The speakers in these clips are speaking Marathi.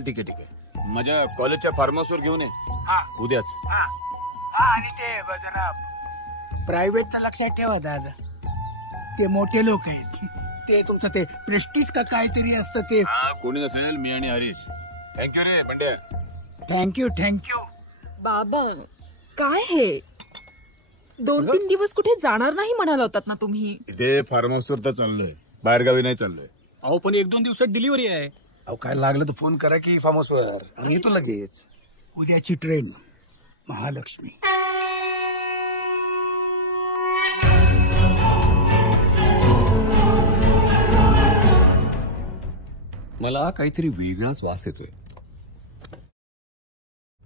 ठीक आहे माझ्या कॉलेजच्या फार्म हाऊसवर घेऊन ये उद्याच. आणि ते जरा प्रायव्हेटचं लक्षात ठेवा दादा, ते मोठे लोक आहेत, ते तुमचं ते प्रेस्टिज का काहीतरी असतं ते. कोणी नसेल, मी आणि हरीश. थँक्यू रे बंड्या. थँक्यू. बाबा काय हे 2-3 दिवस कुठे जाणार नाही म्हणाला होतात ना तुम्ही? इथे फार्म हाऊसवर तर चाललोय, बाहेरगावी नाही चाललोय. अहो पण 1-2 दिवसात डिलिव्हरी आहे. अहो काय लागलं तर फोन करा की फार्म हाऊसवर, आम्ही येतो लगेच. उद्याची ट्रेन महालक्ष्मी. मला काहीतरी वेगळाच वास येतोय.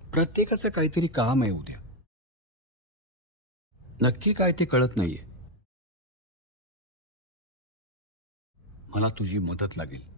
प्रत्येकाचं काहीतरी काम आहे उद्या, नक्की काय ते कळत नाहीये. मला तुझी मदत लागेल.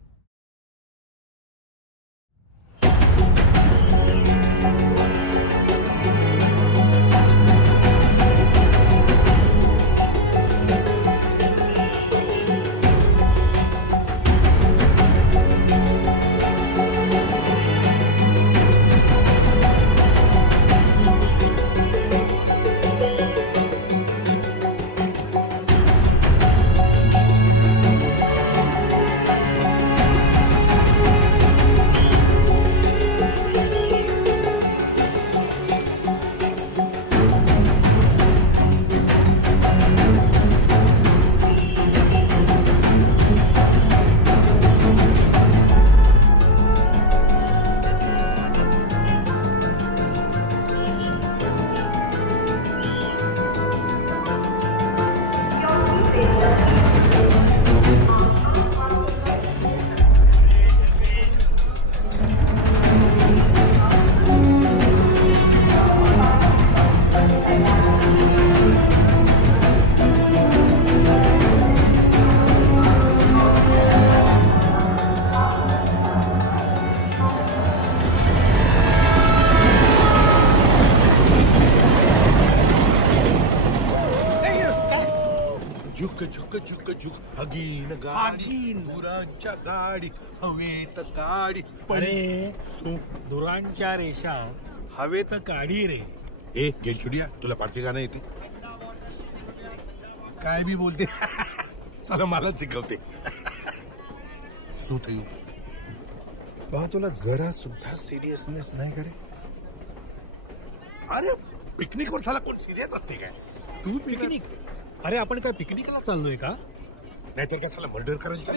गाडी हवेत गाडी. अरे दुरांच्या रेषा हवेत काढी रे. ए गेशुडिया, तुला पाठची गाणं येते? काय बी बोलते. चला मला शिकवते. सूत येऊ बा, तुला जरा सुद्धा सिरियसनेस नाही करे. अरे पिकनिक वर साला कोण सिरियस असते काय? तू पिकनिक? अरे आपण काय पिकनिकला चाललोय का? नाहीतर काय साला मर्डर करायचं?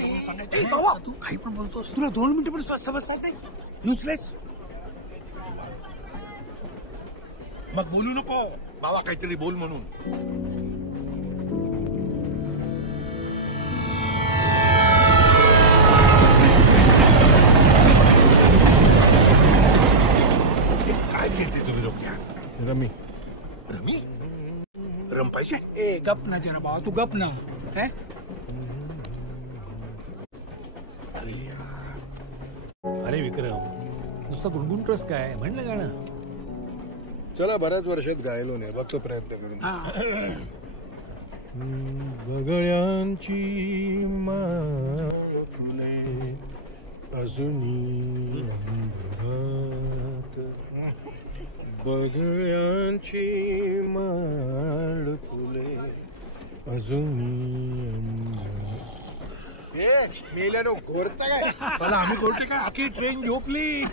तू काही पण बोलतोस. तुला 2 मिनिटं पण स्वस्त बसतात नाही. युजलेस. मग बोलू नको बाबा, काहीतरी बोल म्हणून. काय खेळते तुम्ही लोक यार? रमी रमी रम पाहिजे. ए गप ना जरा बाबा, तू गप ना. अरे विक्रम, नुसतं गुणगुणतोस काय? म्हणलं गाणं. चला, बऱ्याच वर्षात गायलो नाही, बघतो प्रयत्न करून. बगळ्यांची माळ फुले अजूनी अंबरात, बगळ्यांची माळ फुले अजूनी अंबरात. मेल्यानो घोरता काय? चला आम्ही घोरते काय? आखी ट्रेन झोपली.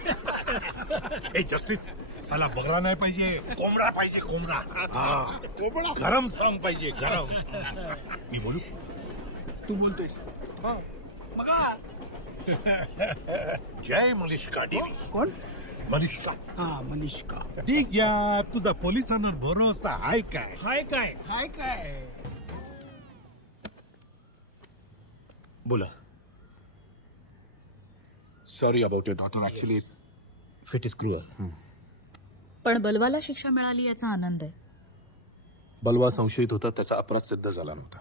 ए जस्टिस, चला बगळा नाही पाहिजे, कोंबडा पाहिजे. कोंबडा गरम सॉंग पाहिजे, गरम. मी बोलू? तू बोलतोयस मग. जय मलिष्का देवी. कोण? मलिष्का. मलिष्का. ठीक या, तुझा पोलिसांवर भरोसा आहे काय? हाय काय? हाय काय? बोला. Sorry about your daughter. Actually fit is cruel. पण बलवाला शिक्षा मिळाली याचा आनंद आहे. बलवा संशयित होता, त्याचा अपराध सिद्ध झाला नव्हता.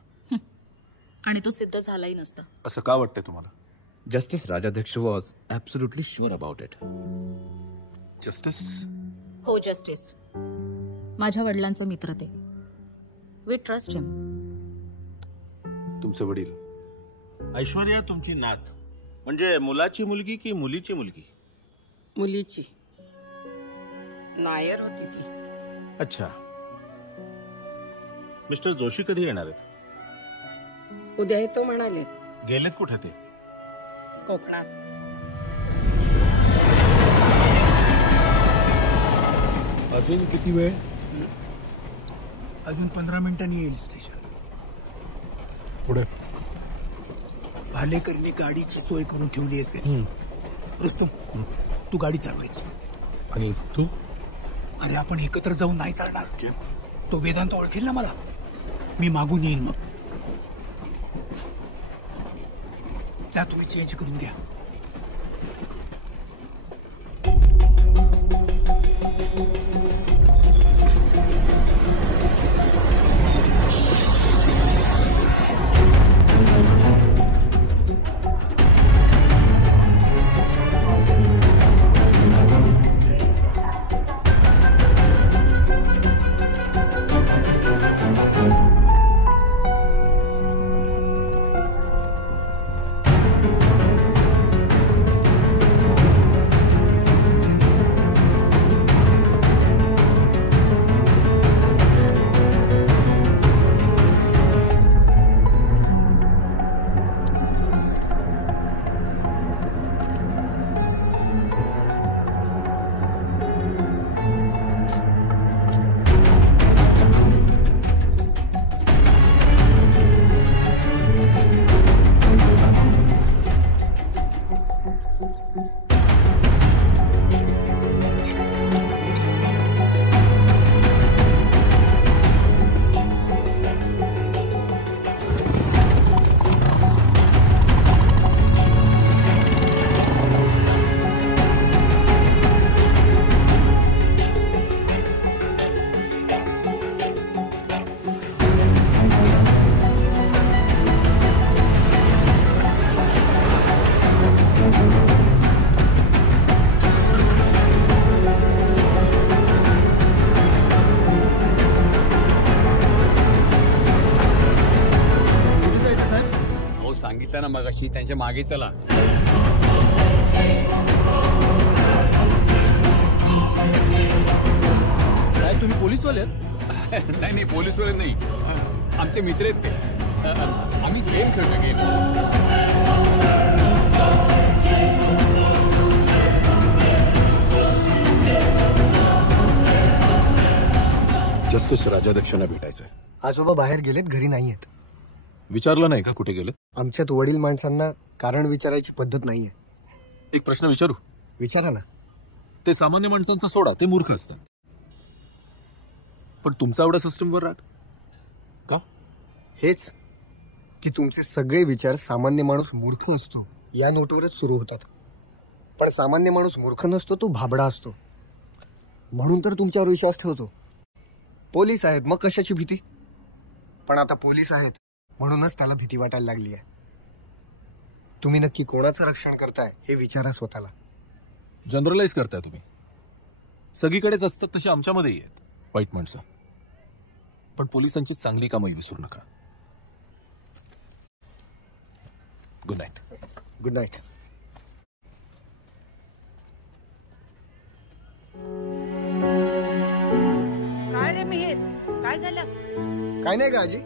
आणि तो सिद्ध झालाही नसता. असं का वाटतंय तुम्हाला? Justice Rajadhyaksha was absolutely sure about it. Justice? हो जस्टिस. माझ्या वडिलांचा मित्र ते. वी ट्रस्ट हिम. तुमचे वडील? ऐश्वर्या तुमची नात म्हणजे मुलाची मुलगी की मुलीची मुलगी? मुलीची नायर होती ती. अच्छा. मिस्टर जोशी कधी येणार आहेत? उद्या येतो म्हणाले. गेलेत कुठे ते? कोकणात. अजून किती वेळ? अजून 15 मिनिटांनी येईल स्टेशन. पुढे भालेकरने गाडीची सोय करून ठेवली असेल. रुस्तम, तू गाडी चालवायची. आणि तू? अरे आपण एकत्र जाऊन नाही चालणार. तो वेदांत ओळखेल ना मला. मी मागून येईन. मग त्या तुम्ही चेंज करून द्या. सांगितलं ना मगाशी, त्यांच्या मागे चला. काय तुम्ही पोलीसवाले आहेत? नाही नाही, पोलीसवाले नाही, आमचे मित्र आहेत ते. आम्ही गेम खेळतो, गेम. जस्टिस राजाध्यक्षांना भेटायचंय. आजोबा बाहेर गेलेत, घरी नाहीयेत. विचारलं नाही का कुठे गेलं? आमच्यात वडील माणसांना कारण विचारायची पद्धत नाहीये. एक प्रश्न विचारू? विचारा ना. ते सामान्य माणसांचा सोडा, ते मूर्ख असतात. पण तुमचा एवढा सिस्टमवर राग का? हेच की तुमचे सगळे विचार सामान्य माणूस मूर्ख असतो या नोटवरच सुरू होतात. पण सामान्य माणूस मूर्ख नसतो, तो भाबडा असतो. म्हणून तर तुमच्यावर विश्वास ठेवतो. पोलीस आहेत, मग कशाची भीती? पण आता पोलीस आहेत म्हणूनच त्याला भीती वाटायला लागली आहे. तुम्ही नक्की कोणाचं रक्षण करताय हे विचारा स्वतःला. जनरलाइज करताय तुम्ही. सगळीकडेच असतात तशी आमच्यामध्येही आहेत वाईट माणसं. पण पोलिसांची चांगली कामं विसरू नका. Good night. Good night. काय रे मिहिर, काय झालं? काय नाही का आजी?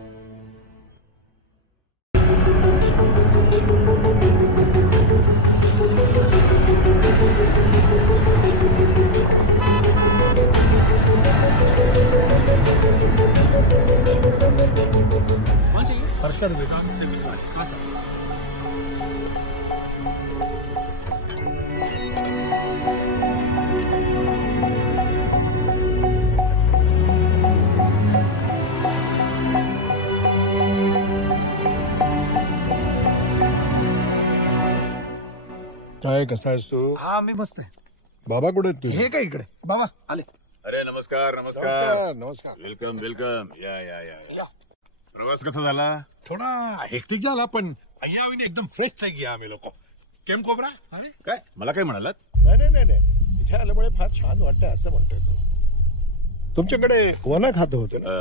हर्षद वेदांत से मिलना है. हाँ सर. काय कसा आहेस तू? हा मी मस्त आहे. बाबा कुठे आहेत तुझे? हे काय इकडे बाबा आले. अरे नमस्कार नमस्कार. नमस्कार नमस्कार. Welcome welcome. या या या. प्रवास कसा झाला? थोडा हेक्टिक झाला पण अय्यावीने एकदम फ्रेश થઈ ગયા आम्ही लोक. केम कोबरा? अरे काय मला काय म्हणालात? नाही नाही नाही नाही, इथे आल्यामुळे फार छान वाटतं असं म्हणतोय तो. तुमच्याकडे वन खातं होतं ना?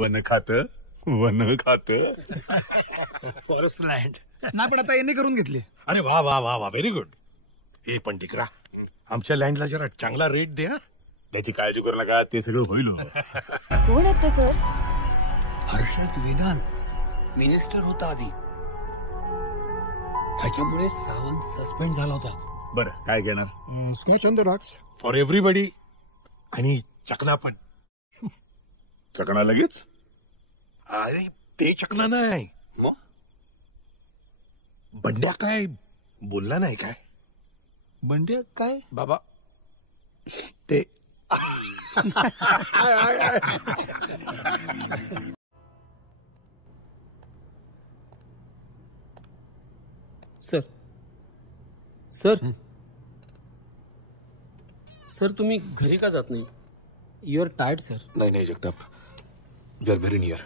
वन खातं. वन खातं. फॉरेस्ट लँड नाही, पण आता यांनी करून घेतली. अरे वा वा वा वा, व्हेरी गुड. ए पण टिकरा, आमच्या लँडला जरा चांगला रेट द्या. त्याची काळजी करू नका, ते सगळं होईल हो. कोण आहेत ते सर? हर्षद वेदांत मिनिस्टर होता आधी, त्याच्यामुळे सावंत सस्पेंड झाला होता. बरं, काय घेणार? Scotch on the rocks for everybody. आणि चकना पण. चकणा लगेच? अरे ते चकना नाही, मग बंड्या काय बोलला नाही काय? बंड्या काय? बाबा ते सर सर सर तुम्ही घरी का जात नाही? You are tired sir. नाही नाही Jagtap, you are very near,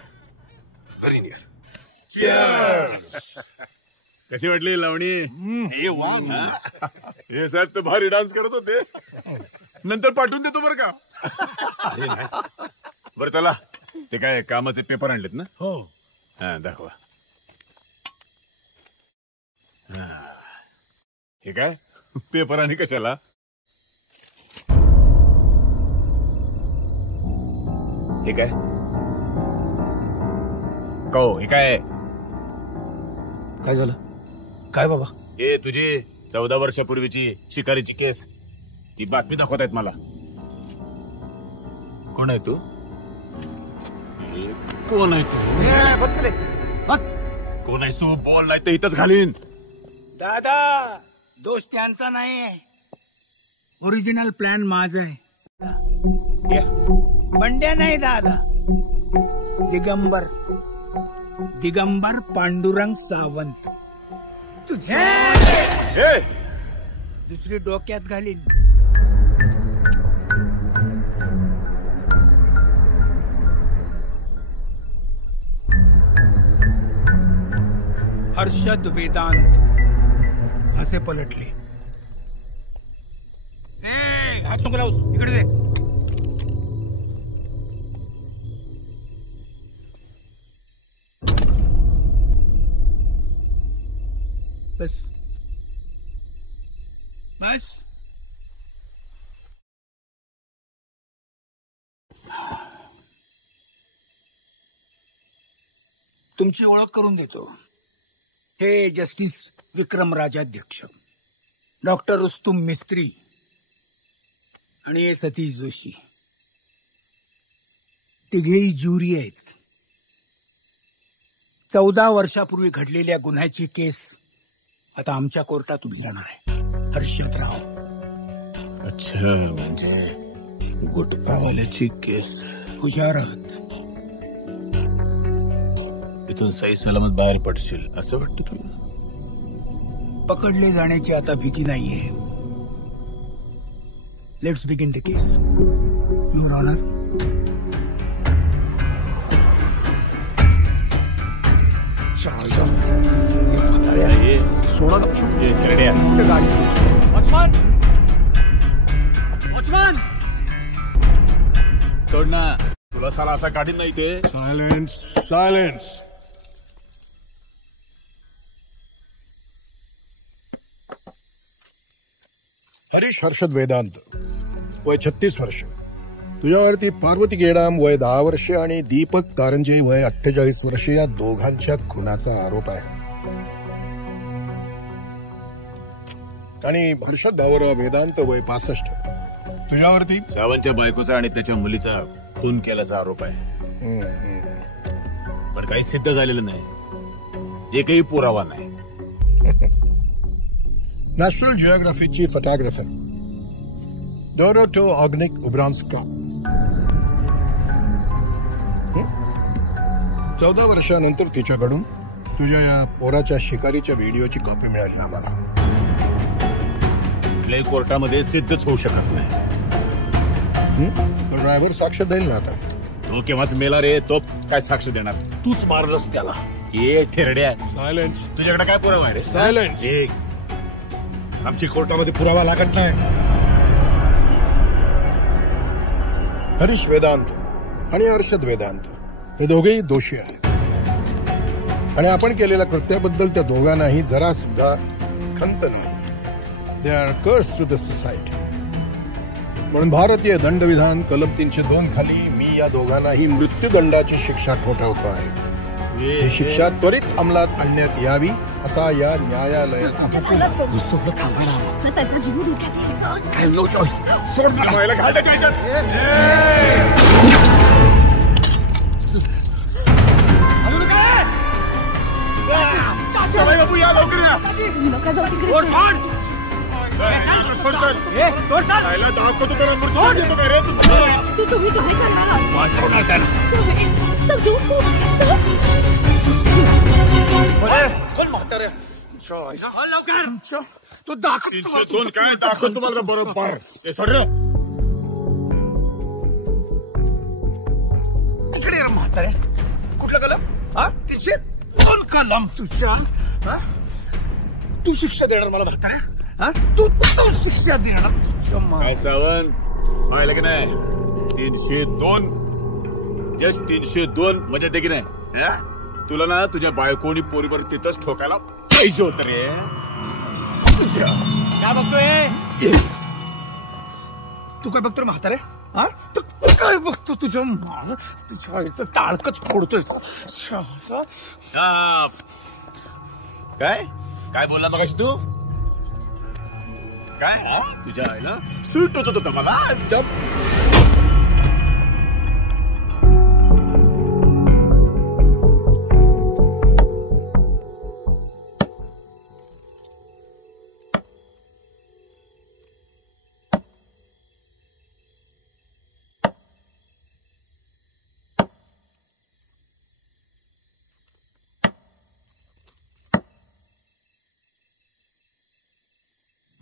very near. कशी वाटली लावणी? हे साहेब तर भारी डान्स करत होते. नंतर पाठवून देतो बरं का. बरं चला, ते काय कामाचे पेपर आणलेत ना? हो. हा दाखवा. हे काय पेपर आणि कशाला? हे काय कहो, हे काय काय झालं? काय बाबा? हे तुझी 14 वर्षापूर्वीची शिकारीची केस, ती बातमी दाखवत आहेत मला. कोण आहे तू? कोण आहे तू? बस केले बस. कोण आहेस तू? बोल, नाही तर इथंच घालीन. दादा, दोष त्यांचा नाही, ओरिजिनल प्लॅन माझा आहे. या. बंड्या नाही दादा, दिगंबर दिगंबर पांडुरंग सावंत. तुझ्या हे दुसरी डोक्यात घालीन. हर्षद वेदांत असे पलटले. हात नको लावूस, इकडे दे. बस बस. तुमची ओळख करून देतो. हे जस्टिस विक्रम राजाध्यक्ष, डॉक्टर रुस्तुम मिस्त्री आणि हे सतीश जोशी. तिघेही ज्युरी आहेत. 14 वर्षापूर्वी घडलेल्या गुन्ह्याची केस आता आमच्या कोर्टात उभी राहणार आहे. हर्षदराव. अच्छा, म्हणजे गुटखावाल्याची केस. हुशार आहात. इथून सही सलामत बाहेर पडशील असं वाटतं तुला? पकडले जाण्याची आता भीती नाहीये. Let's begin the case. Your honour. सोडा सोड ना, तुला साला असा काढीन नाही ते. Silence silence. हरीश हर्षद वेदांत, वय 36 वर्ष. तुझ्यावरती पार्वती गेडाम वय 10 वर्ष आणि दीपक कारंजे वय 48 वर्ष या दोघांच्या खुनाचा आरोप आहे. आणि हर्षद भाऊराव वेदांत वय 65, तुझ्यावरती सावंतच्या बायकोचा आणि त्याच्या मुलीचा खून केल्याचा आरोप आहे. पण काही सिद्ध झालेलं नाही, एकही पुरावा नाही. National जिओग्राफीची photographer डोरोटो ऑग्निक उब्रान्स्का. 14 वर्षानंतर तिच्याकडून तुझ्या या पोराच्या शिकारीच्या व्हिडिओची कॉपी मिळाली आम्हाला. कुठल्याही कोर्टामध्ये सिद्धच होऊ शकत नाही. ड्रायव्हर साक्ष देईल ना आता. तो केव्हाच मेला रे, तो काय साक्ष देणार? तूच मारलंस त्याला. ये ठेरड्या. सायलेन्स. तुझ्याकडे काय पुरावा आहे रे? सायलेन्स. आमची कोर्टामध्ये पुरावा लागत नाही. हरीश वेदांत आणि हर्षद वेदांत हे दोघेही दोषी आहेत. आणि आपण केलेल्या कृत्याबद्दल त्या दोघांनाही जरा सुद्धा खंत नाही. दे आर कर्स टू द सोसायटी. म्हणून भारतीय दंडविधान कलम 302 खाली मी या दोघांनाही मृत्यूदंडाची शिक्षा ठोठावतो आहे. ही शिक्षा त्वरित अंमलात आणण्यात यावी असा या न्यायालयाचा हुकूम आहे. त्याचा जीव धोक्यात येईल. नका जाऊ तिकडे. तुम्ही काय करणार? तू दाखव काय दाखव तुम्हाला बरोबर. इकडे म्हातारे कुठलं कलम? हा 302 कलम तुझ्या. तू शिक्षा देणार मला म्हातारे? हा तू शिक्षा देणार तुझ्या सावंत पाहिलं की नाही 302 जस्ट 302 म्हणजे ते की नाही तुला ना तुझ्या बायकोनी पोरीवर तिथंच ठोकायला पाहिजे होत रे. काय बघतोय तू? काय बघतो म्हातारे? हा तू काय बघतो? तुझ्या आईचं टाळकच फोडतोय. काय काय बोलला मगाशी तू? काय तुझ्या आईला सूट टोचत होता मला.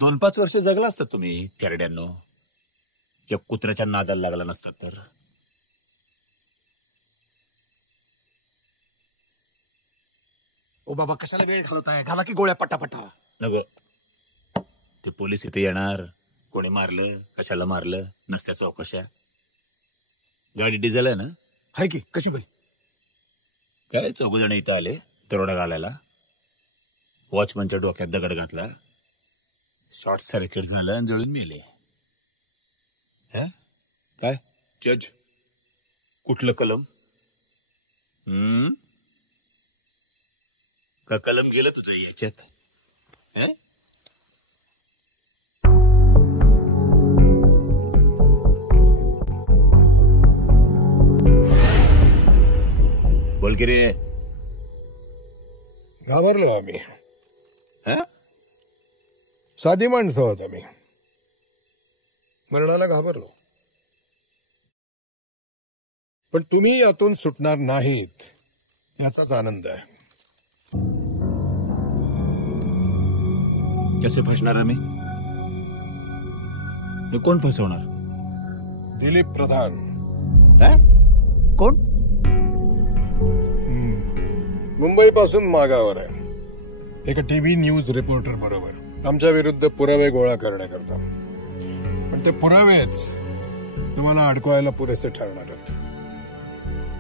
दोन 5 वर्ष जगला असतात तुम्ही तेरड्यांनो, ज्या कुत्र्याच्या नादाला लागला नसतात तर. ओ बाबा कशाला वेळ घालवताय? घाला की गोळ्या पटापटा. नग ते पोलीस इथे येणार, कोणी मारलं कशाला मारलं नसत्या चौकशा. गाडी डिझेल आहे ना? हाय की कशी बाई? काय 4 जण इथं आले दरोडा घालायला. वॉचमनच्या डोक्यात दगड घातला, शॉर्ट सर्किट झालं आणि जळून मेले. काय जज कुठलं कलम? का कलम गेलं तुझं याच्यात? बोल की रे. घाबरलो आम्ही. साधी माणसं आहोत आम्ही. मरणाला घाबरलो. पण तुम्ही यातून सुटणार नाहीत याचाच आनंद आहे. कसे फसणार आम्ही? कोण फसवणार? दिलीप प्रधान. कोण? मुंबई पासून मागावर आहे. एका टीव्ही न्यूज रिपोर्टर बरोबर आमच्या विरुद्ध पुरावे गोळा करण्याकरता. पण ते पुरावेच तुम्हाला अडकवायला पुरेसे ठरणार आहेत.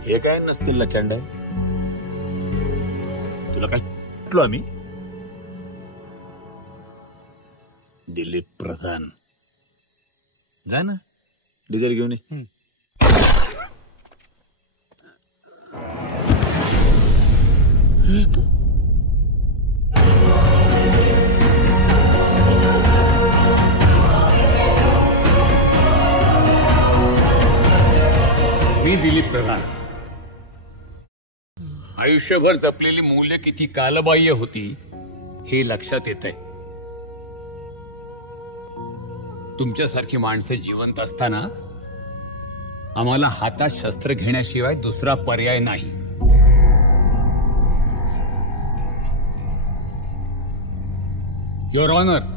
हे काय नसतील लचंड. तुला काय म्हटलो आम्ही? दिलीप प्रधान जा ना डिझेल घेऊन ये. मी दिलीप प्रधान. आयुष्यभर जपलेली मूल्य किती कालबाह्य होती हे लक्षात येत आहे. तुमच्यासारखी माणसं जिवंत असताना आम्हाला हातात शस्त्र घेण्याशिवाय दुसरा पर्याय नाही. युअर ऑनर,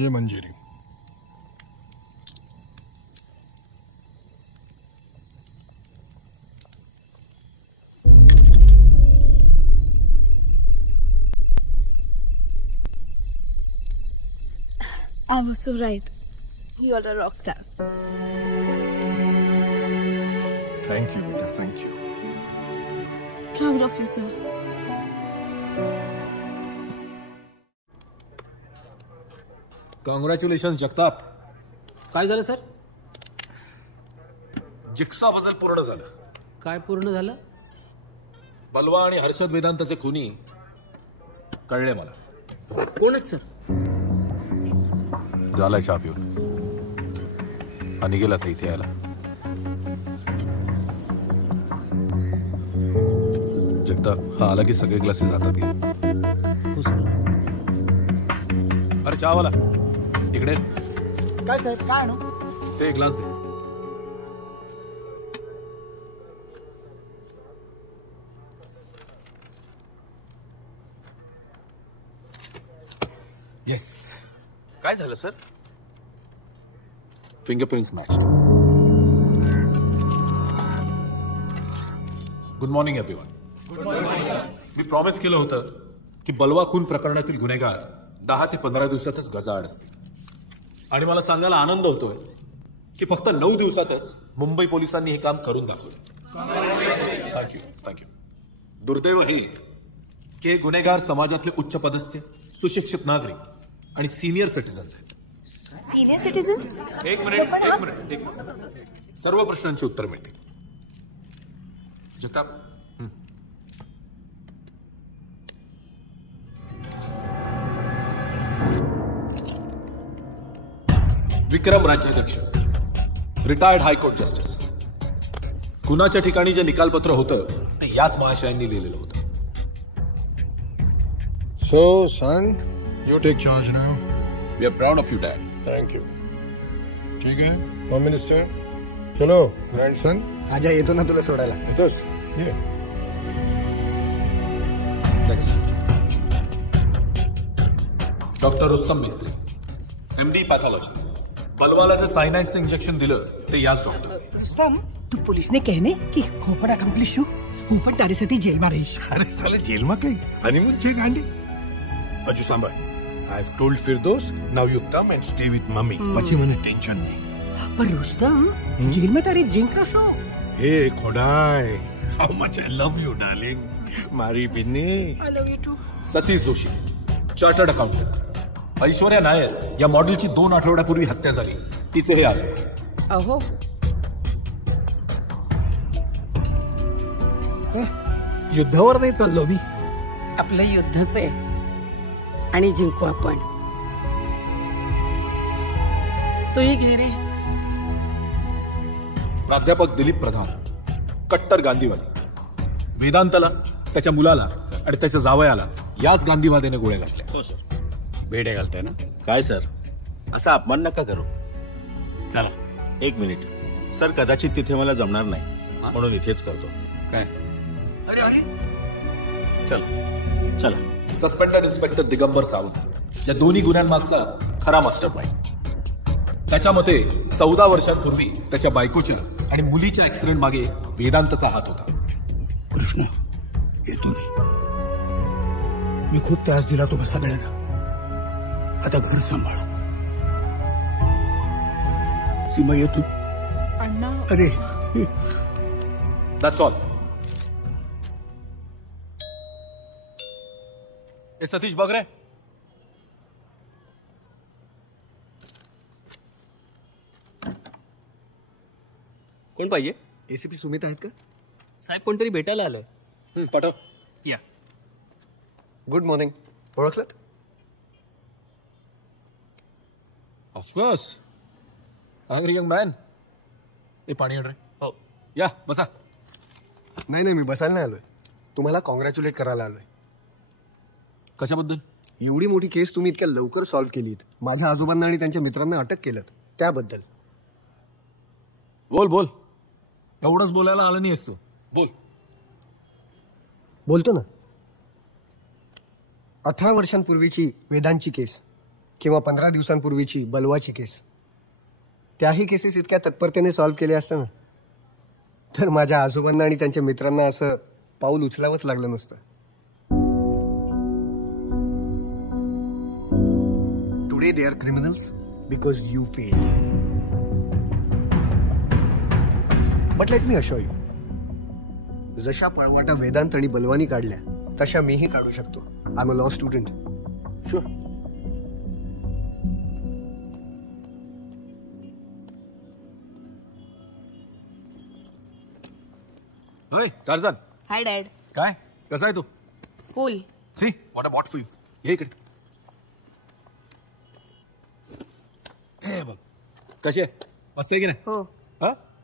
ये Manjiri. I was so right. You are a rock stars. Thank you, beta. Thank you. Proud of you, sir. Congratulation Jagtap. काय झालं सर? जिक्सा पझल पूर्ण झालं. काय पूर्ण झालं? बलवा आणि हर्षद वेदांतचे खुनी कळले मला. कोण आहेत सर? झालाय चहा पिऊन आणि गेला तर इथे यायला. जगताप हा आला की सगळे ग्लासेस हातात घे. हो सर. अरे चहावाला इकडे. काय साहेब, काय आणू? ते एक ग्लास दे. येस. काय झालं sir? Fingerprints match. Good morning everyone. मी प्रॉमिस केलं होतं की बलवा खून प्रकरणातील गुन्हेगार 10 ते 15 दिवसातच गजाआड असतील. आणि मला सांगायला आनंद होतोय की फक्त 9 दिवसातच मुंबई पोलिसांनी हे काम करून दाखवलं. थँक्यू. दुर्दैव हे की हे गुन्हेगार समाजातले उच्च पदस्थ, सुशिक्षित नागरिक आणि सिनियर सिटीजन्स आहेत. Senior citizens? एक मिनिट. सर्व प्रश्नांची उत्तर मिळतील. जगताप. विक्रम राज्याध्यक्ष, रिटायर्ड हायकोर्ट जस्टिस. कुणाच्या ठिकाणी जे निकालपत्र होतं ते याच महाशयांनी लिहिलेलं होतं. So, son, you take charge now. We are proud of you, Dad. Thank you. ठीक है, होम मिनिस्टर. चलो, ग्रँडसन. आजा येतो ना तुला सोडायला. येतोस? ये. डॉक्टर रुस्तम मिस्त्री, MD पॅथॉलॉजी. बलवाला जे सायनाइडचं इंजेक्शन दिलं ते याच डॉक्टर. रुस्तम, तू पुलिस ने कहने कि हो पण अकम्प्लिश हूँ, હું પણ તારી સાથે જેલમાં રહીશ. अरे साले जेलમાં કઈ હનીમૂન છે ગાંડી. હજુ સાંભળ. I have told Firdos, now you come and stay with mummy. પછી મને ટેન્શન નહીં. પણ रुस्तम, જેલમાં તારી ડ્રિંકનો શો. Hey, ખોડાય. How much I love you, darling. મારી Binni. I love you too. Satish Joshi, chartered accountant. Aishwarya Nair या मॉडेलची 2 आठवड्यापूर्वी हत्या झाली. तिचे हे आज. अहो, युद्धावर नाही चाललो मी. आपलं युद्धच आहे आणि जिंकू आपण. तूही घे रे. प्राध्यापक दिलीप प्रधान, कट्टर गांधीवादी. वेदांतला, त्याच्या मुलाला आणि त्याच्या जावयाला याच गांधीवाद्याने गोळ्या घातल्या. हो सर. भेडे घालताय ना? काय सर, असा अपमान नका करू. चला 1 मिनिट. सर, कदाचित तिथे मला जमणार नाही म्हणून इथेच करतो. काय? अरे अरे, चला. सस्पेंडेड इन्स्पेक्टर दिगंबर सावंत या दोन्ही गुन्ह्यांमागचा खरा मास्टर माइंड. त्याच्या मते 14 वर्षांपूर्वी त्याच्या बायकोच्या आणि मुलीच्या ऍक्सिडेंट मागे वेदांतचा हात होता. कृष्ण, येतो मी खूप त्रास दिला तुम्हा सगळ्यांना. आता घर सांभाळ. सीमा येतो. अण्णा, अरे दॅट्स ऑल. ए सतीश बघ रे. कोण पाहिजे? एसीपी सुमित आहेत का? साहेब कोणतरी भेटायला आलंय. पाठव. या. Good morning. ओळखलं? ऑफकोर्स. Hungry young man. ए पाणी आण रे. हो. या बसा. नाही, मी बसायला नाही आलोय. तुम्हाला कॉंग्रॅच्युलेट करायला आलोय. कशाबद्दल? एवढी मोठी केस तुम्ही इतक्या लवकर सॉल्व्ह केलीत. माझ्या आजोबांना आणि त्यांच्या मित्रांना अटक केलं त्याबद्दल. बोल. एवढंच बोलायला आलं नाही असतो. बोल. बोलतो ना. 18 वर्षांपूर्वीची वेदांची केस. किंवा 15 दिवसांपूर्वीची बलवाची केस, त्याही केसेस इतक्या तत्परतेने सॉल्व्ह केल्या असतं ना, तर माझ्या आजोबांना आणि त्यांच्या मित्रांना असं पाऊल उचलावंच लागलं नसतं. Today they are criminals because you fail. But let me ashore you, जशा पळवाटा वेदांत आणि बलवानी काढल्या तशा मीही काढू शकतो. I am a law student. Sure. होय टार्झन, हाय डॅड. काय कसा आहे तू? Cool. See what a bought for you. ये इकडे. हे बघ कशी आहे, मस्त आहे की नाही? हो.